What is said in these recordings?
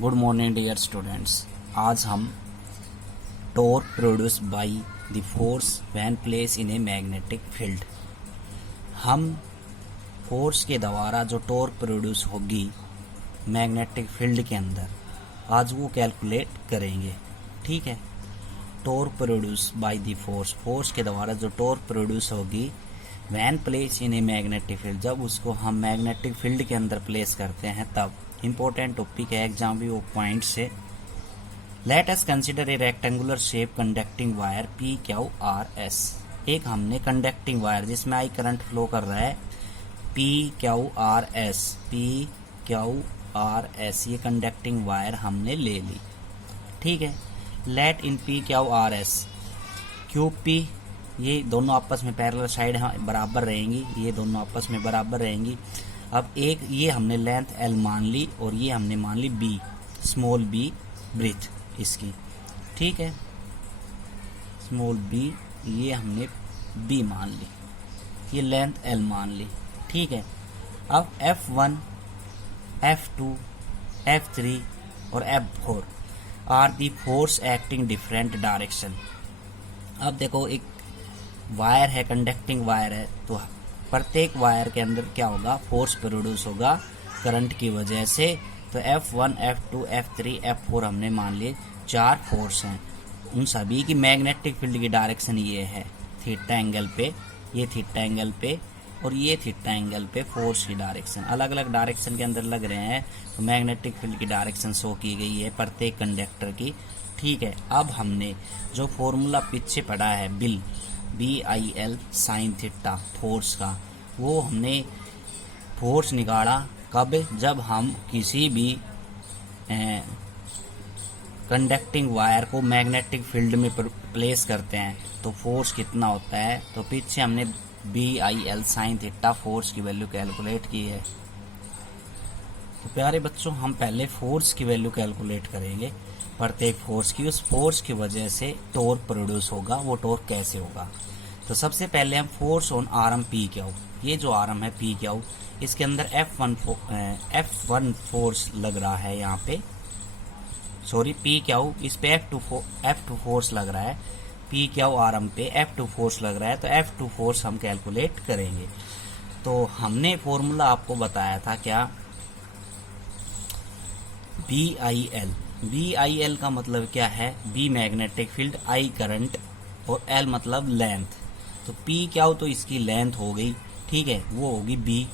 Good morning dear students. आज हम torque produce by the force when place in a magnetic field, हम force के द्वारा जो टॉर्क प्रोड्यूस होगी मैग्नेटिक फील्ड के अंदर, आज वो कैलकुलेट करेंगे। ठीक है, torque produce by the force के द्वारा जो टॉर्क प्रोड्यूस होगी when place in a magnetic field, जब उसको हम मैग्नेटिक फील्ड के अंदर प्लेस करते हैं तब। इंपॉर्टेंट टॉपिक है, एग्जाम भी वो पॉइंट से। Let us consider a rectangular shape conducting wire P Q R S. एक हमने कंडक्टिंग वायर जिसमें आई करंट फ्लो कर रहा है, पी क्यू आर एस, ये कंडक्टिंग वायर हमने ले ली। ठीक है, let in P Q R S Q P, ये दोनों आपस में पैरेलल साइड बराबर रहेंगी, ये दोनों आपस में बराबर रहेंगी। अब एक ये हमने लेंथ एल मान ली और ये हमने मान ली बी, स्मॉल बी ब्रीथ इसकी। ठीक है, स्मॉल बी ये हमने बी मान ली, ये लेंथ एल मान ली। ठीक है, अब F1, F2, F3 और F4 are the force acting different direction. अब देखो, एक वायर है, कंडक्टिंग वायर है, तो प्रत्येक वायर के अंदर क्या होगा, फोर्स प्रोड्यूस होगा करंट की वजह से। तो F1, F2, F3, F4 हमने मान लिए 4 फोर्स हैं। उन सभी की मैग्नेटिक फील्ड की डायरेक्शन ये है, थीटा एंगल पे, ये थीटा एंगल पे और ये थीटा एंगल पे फोर्स की डायरेक्शन अलग अलग डायरेक्शन के अंदर लग रहे हैं। तो मैग्नेटिक फील्ड की डायरेक्शन शो की गई है प्रत्येक कंडक्टर की। ठीक है, अब हमने जो फॉर्मूला पीछे पढ़ा है BIL साइन थीटा फोर्स का, वो हमने फोर्स निकाला कब, जब हम किसी भी कंडक्टिंग वायर को मैग्नेटिक फील्ड में प्लेस करते हैं तो फोर्स कितना होता है। तो पीछे हमने BIL साइन थीटा फोर्स की वैल्यू कैलकुलेट की है। तो प्यारे बच्चों, हम पहले फोर्स की वैल्यू कैलकुलेट करेंगे, प्रत्येक फोर्स की, उस फोर्स की वजह से टॉर्क प्रोड्यूस होगा, वो टॉर्क कैसे होगा। तो सबसे पहले हम force on arm P Q, ये जो आर्म है पी क्यू, इसके अंदर F1 फोर्स लग रहा है, यहाँ पे सॉरी पी क्यू, इस पे F2 फोर्स लग रहा है, पी क्यू आर्म पे F2 फोर्स लग रहा है, तो F2 फोर्स हम कैलकुलेट करेंगे। तो हमने फॉर्मूला आपको बताया था क्या, BIL का मतलब क्या है, B magnetic field, I current और L मतलब लेंथ। तो P क्या हो, तो इसकी लेंथ हो गई, ठीक है, वो होगी B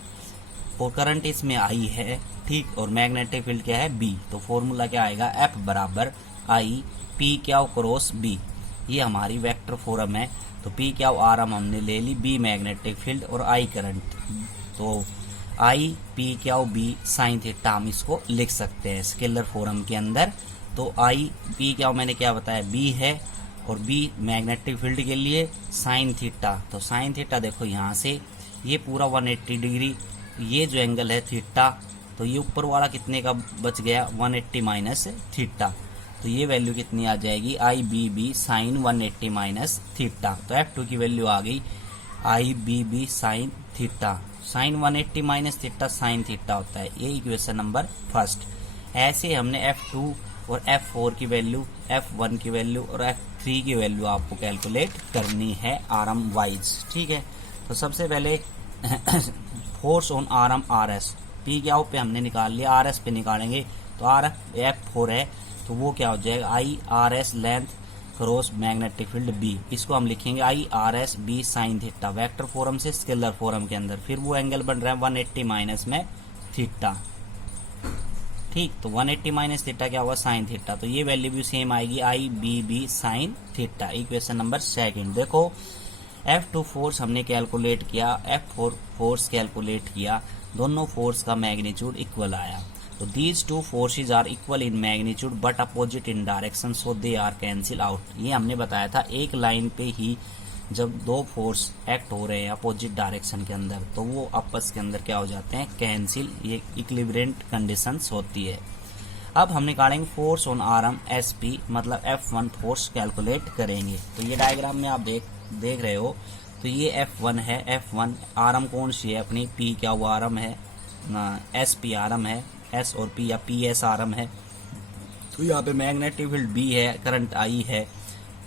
और करंट इसमें I है, ठीक, और मैग्नेटिक फील्ड क्या है B। तो फॉर्मूला क्या आएगा, F बराबर I P क्या क्रॉस B, ये हमारी वेक्टर फॉर्म है। तो P क्या आर्म हमने ले ली, B मैग्नेटिक फील्ड और I करंट, तो I P क्या B साइन थीटा हम इसको लिख सकते हैं स्केलर फॉर्म के अंदर। तो I P क्या मैंने क्या बताया, B है और B मैग्नेटिक फील्ड के लिए साइन थीटा। तो साइन थीटा देखो यहाँ से ये पूरा 180 डिग्री, ये जो एंगल है थीटा, तो ये ऊपर वाला कितने का बच गया, 180 माइनस थीटा। तो ये वैल्यू कितनी आ जाएगी, IBB साइन 180 माइनस थीटा। तो F2 की वैल्यू आ गई IBB sine theta, sine 180 minus theta sine theta होता है, ये इक्वेशन नंबर फर्स्ट। ऐसे हमने F2 और F4 की वैल्यू, F1 की वैल्यू और F3 की वैल्यू आपको कैलकुलेट करनी है आर्म वाइज। ठीक है, तो सबसे पहले force on arm RS, P क्या पे हमने निकाल लिया, RS पे निकालेंगे। तो F4 है, तो वो क्या हो जाएगा, IRS length cross magnetic field B, इसको हम लिखेंगे IRS B sine theta, vector form से स्केलर फॉर्म के अंदर। फिर वो एंगल बन रहा है 180 माइनस में थीटा, ठीक, तो 180 माइनस थीटा क्या हुआ, साइन थीटा। तो ये वैल्यू भी सेम आएगी IBB sine theta, equation number second. देखो F2 फोर्स हमने कैलकुलेट किया, F4 फोर्स कैलकुलेट किया, दोनों फोर्स का मैग्नीट्यूड इक्वल आया। तो these two forces are equal in magnitude but opposite in direction, so they are cancel out. ये हमने बताया था, एक लाइन पे ही जब दो फोर्स एक्ट हो रहे हैं अपोजिट डायरेक्शन के अंदर, तो वो आपस के अंदर क्या हो जाते हैं, कैंसिल, ये इक्विलिब्रियंट कंडीशंस होती है। अब हम निकालेंगे फोर्स ऑन आर्म SP, मतलब F1 फोर्स कैलकुलेट करेंगे। तो ये डायग्राम में आप देख रहे हो, तो ये F1 है, F1 आर्म कौन सी है अपनी, P क्या वो आर्म है, SP आर्म है, S और P या PS आर्म है, तो यहाँ पे मैग्नेटिक फील्ड बी है, करंट आई है,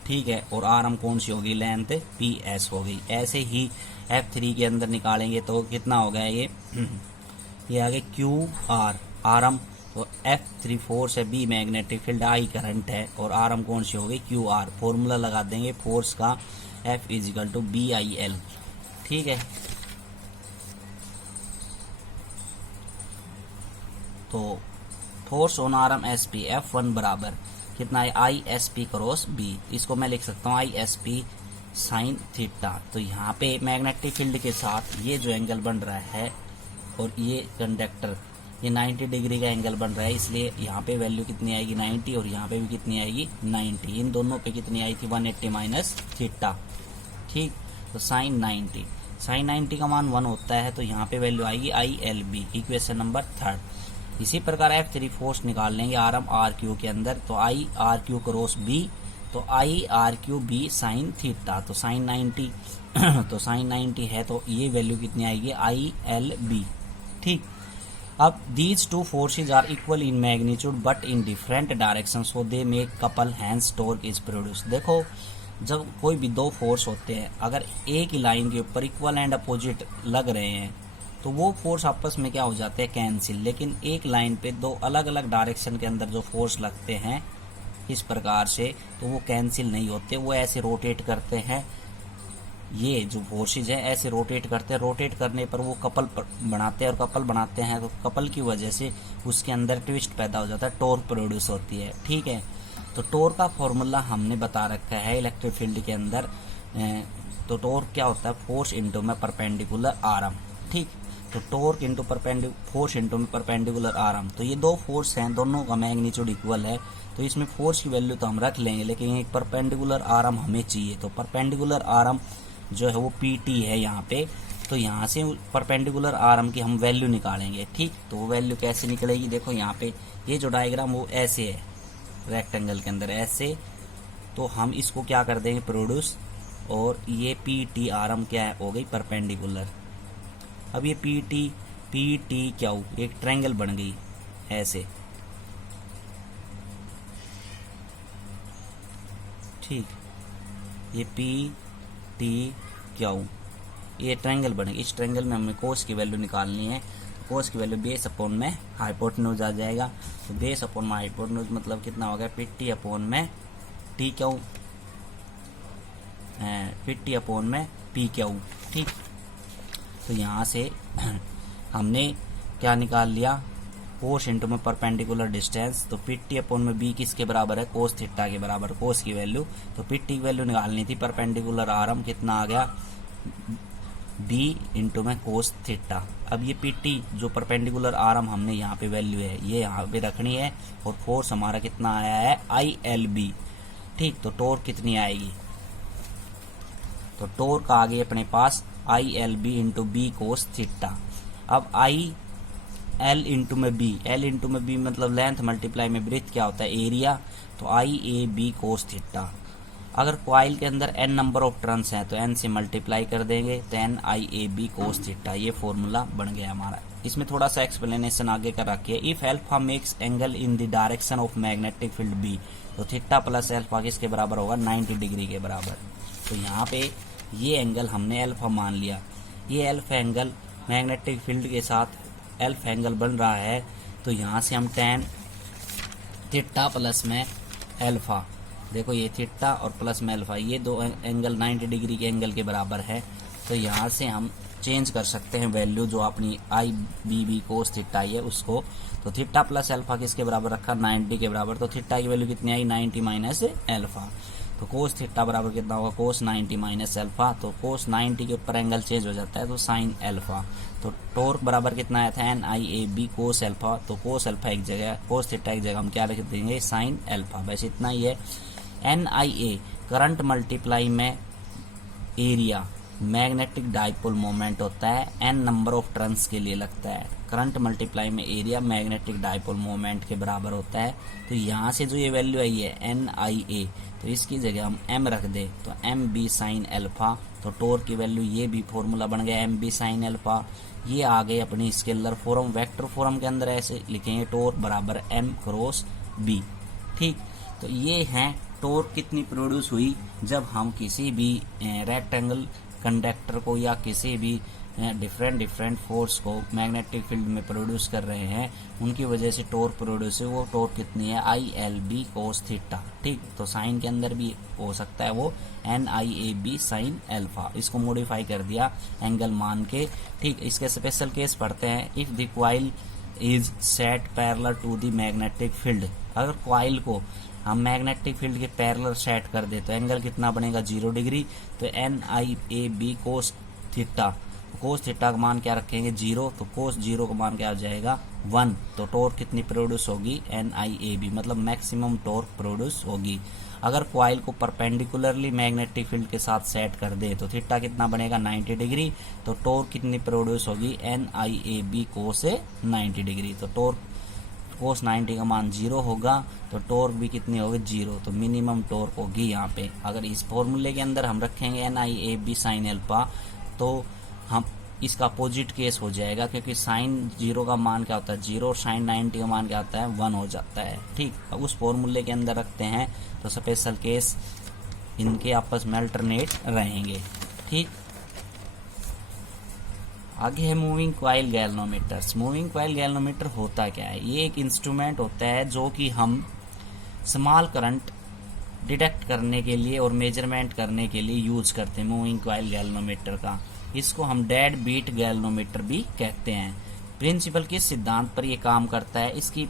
ठीक है, और आर्म कौन सी होगी, लेंथ पी एस हो गई। ऐसे ही F3 के अंदर निकालेंगे तो कितना हो गया ये आगे क्यू आर आर्म, तो F3 फोर्स है, B magnetic field, I current है, और आर्म कौन सी हो गई, क्यू आर। फॉर्मूला लगा देंगे फोर्स का, F is equal to B I L, ठीक है। तो force on arm S P F1 बराबर कितना है, I S P cross B. इसको मैं लिख सकता हूँ I S P sine theta. तो यहाँ पे मैग्नेटिक फील्ड के साथ ये जो एंगल बन रहा है और ये कंडक्टर, ये 90 डिग्री का एंगल बन रहा है, इसलिए यहाँ पे वैल्यू कितनी आएगी 90, और यहाँ पे भी कितनी आएगी 90। इन दोनों पे कितनी आई थी 180 माइनस थीटा, ठीक। तो साइन 90 का मान 1 होता है, तो यहाँ पे वैल्यू आएगी I L B, equation number 3। इसी प्रकार F3 फोर्स निकाल लेंगे आर्म आर क्यू के अंदर, तो I R Q cross B, तो I R Q B sine theta, तो साइन 90 तो साइन 90 है, तो ये वैल्यू कितनी आएगी आई एल बी, ठीक। अब these two forces are equal in magnitude but in different direction, so they make couple, hence torque is produce. देखो जब कोई भी दो फोर्स होते हैं, अगर एक ही लाइन के ऊपर इक्वल एंड अपोजिट लग रहे हैं तो वो फोर्स आपस में क्या हो जाते हैं, कैंसिल। लेकिन एक लाइन पे दो अलग अलग डायरेक्शन के अंदर जो फोर्स लगते हैं इस प्रकार से, तो वो कैंसिल नहीं होते, वो ऐसे रोटेट करते हैं। ये जो फोर्सेज है ऐसे रोटेट करते हैं, रोटेट करने पर वो कपल बनाते हैं, और कपल बनाते हैं तो कपल की वजह से उसके अंदर ट्विस्ट पैदा हो जाता है, टॉर्क प्रोड्यूस होती है, ठीक है। तो टॉर्क का फॉर्मूला हमने बता रखा है इलेक्ट्रिक फील्ड के अंदर। तो टॉर्क क्या होता है, फोर्स इंटू में परपेंडिकुलर आर्म, ठीक। तो टॉर्क इंटू फोर्स इंटू में परपेंडिकुलर आर्म, तो ये दो फोर्स हैं, दोनों का मैग्नीट्यूड इक्वल है, तो इसमें फोर्स की वैल्यू तो हम रख लेंगे, लेकिन एक परपेंडिकुलर आर्म हमें चाहिए। तो परपेंडिकुलर आर्म जो है वो PT है यहाँ पे, तो यहाँ से परपेंडिकुलर आर्म की हम वैल्यू निकालेंगे, ठीक। तो वो वैल्यू कैसे निकलेगी, देखो यहाँ पे ये जो डायग्राम वो ऐसे है, रेक्टेंगल के अंदर ऐसे, तो हम इसको क्या कर देंगे प्रोड्यूस, और ये PT आर्म क्या है, हो गई परपेंडिकुलर। अब ये PT क्यू एक ट्रायंगल बन गई ऐसे, ठीक। ये PT क्यू ये ट्रायंगल बनेगी, इस ट्रायंगल में हमें कोस की वैल्यू निकालनी है। कोस की वैल्यू बेस अपॉन में हाइपोटेन्यूज आ जाएगा, तो बेस अपॉन में हाइपोटेन्यूज मतलब कितना हो गया, PT अपॉन में T क्यू, PT अपॉन में P क्यू, ठीक। तो यहाँ से हमने क्या निकाल लिया, कोस इंटू में परपेंडिकुलर डिस्टेंस, तो PT अपॉन में B किसके बराबर है, कोस थीटा के बराबर, कोस की वैल्यू। तो PT की वैल्यू निकालनी थी, परपेंडिकुलर आर्म कितना आ गया B इंटू में कोस थीटा। अब ये PT जो परपेंडिकुलर आर्म हमने यहाँ पे वैल्यू है ये यहाँ पे रखनी है, और फोर्स हमारा कितना आया है ILB, ठीक। तो टॉर्क कितनी आएगी, तो टॉर्क आ गई अपने पास ILB into B cos theta. अब IL इंटू में B, L इंटू में B मतलब लेंथ मल्टीप्लाई में ब्रेथ क्या होता है, एरिया, तो IAB कोस थीटा। अगर कॉइल के अंदर n नंबर ऑफ टर्न्स हैं तो n से मल्टीप्लाई कर देंगे, तो NIAB कोस थीटा, ये फॉर्मूला बन गया हमारा। इसमें थोड़ा सा एक्सप्लेनेशन आगे कर रखिए। If alpha makes angle in the direction of magnetic field B, तो थीटा प्लस अल्फा किसके बराबर होगा, 90 डिग्री के बराबर। तो यहाँ पे ये एंगल हमने अल्फा मान लिया, ये अल्फा एंगल मैग्नेटिक फील्ड के साथ अल्फा एंगल बन रहा है, तो यहाँ से हम tan थीटा प्लस में अल्फा, देखो ये थीटा और प्लस में अल्फा, ये दो एंगल 90 डिग्री के एंगल के बराबर है, तो यहाँ से हम चेंज कर सकते हैं वैल्यू जो अपनी IBB कोस थीटा है उसको। तो थीटा प्लस अल्फा किसके बराबर रखा, 90 के बराबर, तो थीटा की वैल्यू कितनी आई 90 माइनस अल्फा, तो कोस थीटा बराबर कितना होगा, कोस 90 माइनस अल्फा। तो कोस 90 के ऊपर एंगल चेंज हो जाता है, तो साइन अल्फा। तो टॉर्क बराबर कितना आया था, NIAB कोस अल्फा, तो कोस अल्फा एक जगह, कोस थीटा एक जगह, हम क्या लिख देंगे, साइन अल्फा। बस इतना ही है। NIA करंट मल्टीप्लाई में एरिया मैग्नेटिक डाइपोल मोमेंट होता है, n नंबर ऑफ टर्न्स के लिए लगता है। करंट मल्टीप्लाई में एरिया मैग्नेटिक डाइपोल मोमेंट के बराबर होता है। तो यहाँ से जो ये वैल्यू आई है NIA, तो इसकी जगह हम m रख दे, तो MB साइन अल्फा। तो टॉर्क की वैल्यू ये भी फॉर्मूला बन गया MB साइन अल्फा। ये आ गई अपनी स्केलर फॉर्म, वेक्टर फॉर्म के अंदर ऐसे लिखेंगे, टॉर्क बराबर M क्रॉस B, ठीक, तो ये है टॉर्क कितनी प्रोड्यूस हुई जब हम किसी भी रेक्टेंगल कंडक्टर को या किसी भी डिफरेंट फोर्स को मैग्नेटिक फील्ड में प्रोड्यूस कर रहे हैं, उनकी वजह से टॉर्क प्रोड्यूस है। वो टॉर्क कितनी है, ILB cos थीटा। ठीक, तो साइन के अंदर भी हो सकता है वो NIAB sin अल्फा, इसको मॉडिफाई कर दिया एंगल मान के। ठीक, इसके स्पेशल केस पढ़ते हैं। If the coil is set parallel to the magnetic field, अगर कॉइल को हम मैग्नेटिक फील्ड के पैरेलल सेट कर दे तो एंगल कितना बनेगा, 0 डिग्री। तो NIAB cos theta, cos theta का मान क्या रखेंगे, 0, तो कोस 0 का मान क्या हो जाएगा, 1। तो टॉर्क कितनी प्रोड्यूस होगी, NIAB, मतलब मैक्सिमम टॉर्क प्रोड्यूस होगी। अगर कॉइल को परपेंडिकुलरली मैग्नेटिक फील्ड के साथ सेट कर दे तो थीटा कितना बनेगा, 90 डिग्री। तो टॉर्क कितनी प्रोड्यूस होगी, NIAB कोस 90 डिग्री। तो टॉर्क कोस 90 का मान 0 होगा, तो टॉर्क भी कितनी होगी, 0। तो मिनिमम टॉर्क होगी यहाँ पे। अगर इस फॉर्मूले के अंदर हम रखेंगे NIAB sin अल्फा, तो हम इसका अपोजिट केस हो जाएगा, क्योंकि साइन 0 का मान क्या होता है, 0, और साइन 90 का मान क्या होता है, 1 हो जाता है। ठीक, अब उस फॉर्मूले के अंदर रखते हैं तो स्पेशल केस इनके आपस में अल्टरनेट रहेंगे। ठीक, आगे है moving coil galvanometers. Moving coil galvanometer होता क्या है, ये एक इंस्ट्रूमेंट होता है जो कि हम स्मॉल करंट डिटेक्ट करने के लिए और मेजरमेंट करने के लिए यूज करते हैं मूविंग कॉइल गैल्वेनोमीटर का। इसको हम डेड बीट गैल्वेनोमीटर भी कहते हैं। प्रिंसिपल किस सिद्धांत पर ये काम करता है, इसकी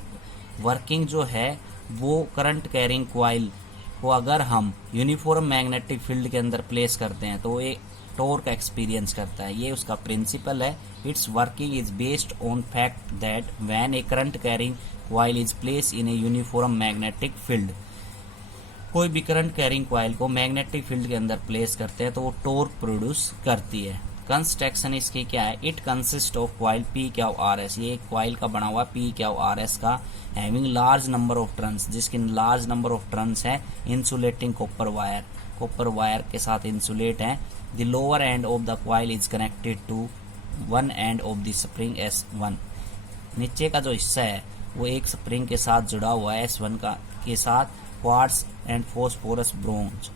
वर्किंग जो है वो करंट कैरिंग कॉइल को अगर हम यूनिफॉर्म मैग्नेटिक फील्ड के अंदर प्लेस करते हैं तो वो एक टॉर्क एक्सपीरियंस करता है। ये उसका प्रिंसिपल है। It's working is based on fact that when A current carrying coil is place in a uniform magnetic field, कोई भी करंट कैरिंग कॉइल को मैग्नेटिक फील्ड के अंदर प्लेस करते हैं तो वो टॉर्क प्रोड्यूस करती है। कंस्ट्रक्शन इसकी क्या है, it consist of coil PQRS, ये एक कॉइल का बना हुआ PQRS का, having large number of turns, जिसके लार्ज नंबर ऑफ टर्न्स है, इंसुलेटिंग कॉपर वायर के साथ इंसुलेट है। The lower end of the coil is connected to one end of the spring S1, नीचे का जो हिस्सा है वो एक स्प्रिंग के साथ जुड़ा हुआ है S1 का के साथ, क्वार्ट्ज एंड फॉस्फोरस ब्रोंज,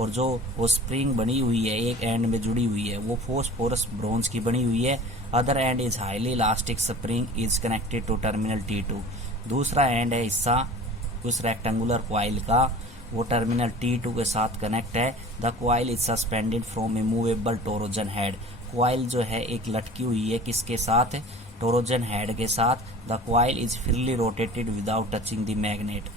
और जो वो स्प्रिंग बनी हुई है एक एंड में जुड़ी हुई है वो फॉस्फोरस ब्रोंज की बनी हुई है। Other end is highly elastic spring is connected to terminal T2, दूसरा एंड है हिस्सा उस रेक्टेंगुलर कॉइल का, वो टर्मिनल T2 के साथ कनेक्ट है। The coil is suspended from a movable torsion head, coil जो है एक लटकी हुई है किसके साथ, टोरोजन हेड के साथ। The coil is freely rotated without touching the magnet,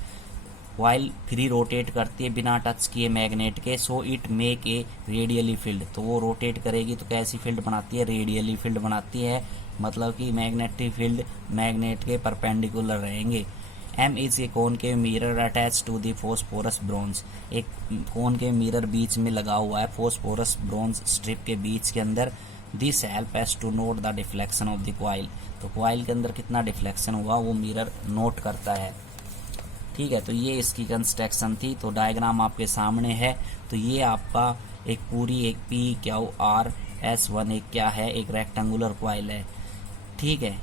coil free rotate करती है बिना टच किए मैग्नेट के। So it make a radially field, तो वो रोटेट करेगी तो कैसी फील्ड बनाती है, रेडियली फील्ड बनाती है, मतलब कि मैग्नेटिक फील्ड मैग्नेट के परपेंडिकुलर रहेंगे। M is a concave mirror attach to the phosphorus bronze, एक कॉनकेव मिरर बीच में लगा हुआ है फॉस्फोरस ब्रोंज स्ट्रिप के बीच के अंदर। This helps to note the deflection of the coil, तो कॉइल के अंदर कितना डिफ्लेक्शन हुआ वो मिरर नोट करता है। ठीक है, तो ये इसकी कंस्ट्रक्शन थी। तो डायग्राम आपके सामने है। तो ये आपका एक पूरी एक PQRS1 एक क्या है, एक रेक्टेंगुलर कॉइल है। ठीक है,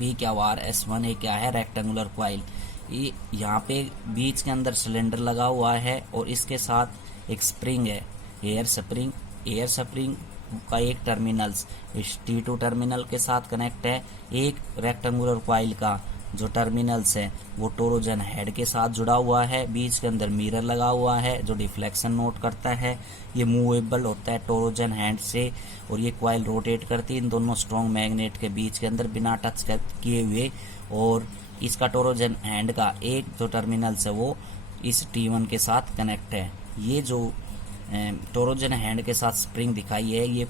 PQRS1 एक क्या है, रेक्टेंगुलर कॉइल। ये यहाँ पे बीच के अंदर सिलेंडर लगा हुआ है और इसके साथ एक स्प्रिंग है, एयर स्प्रिंग का एक टर्मिनल्स इस T2 टर्मिनल के साथ कनेक्ट है। एक रेक्टेंगुलर कॉइल का जो टर्मिनल्स है वो टोरोजन हेड के साथ जुड़ा हुआ है, बीच के अंदर मिरर लगा हुआ है जो डिफ्लेक्शन नोट करता है। ये मूवेबल होता है टोरोजन हेड से और ये कॉइल रोटेट करती है इन दोनों स्ट्रॉन्ग मैग्नेट के बीच के अंदर बिना टच किए हुए। और इसका टोरोजन हैंड का एक जो टर्मिनल्स है वो इस T1 के साथ कनेक्ट है। ये जो टोरोजन हैंड के साथ स्प्रिंग दिखाई है ये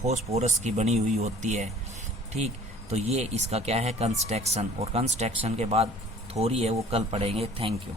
फॉस्फोरस की बनी हुई होती है। ठीक, तो ये इसका क्या है कंस्ट्रक्शन, और कंस्ट्रक्शन के बाद थोड़ी है वो कल पढ़ेंगे। Thank you.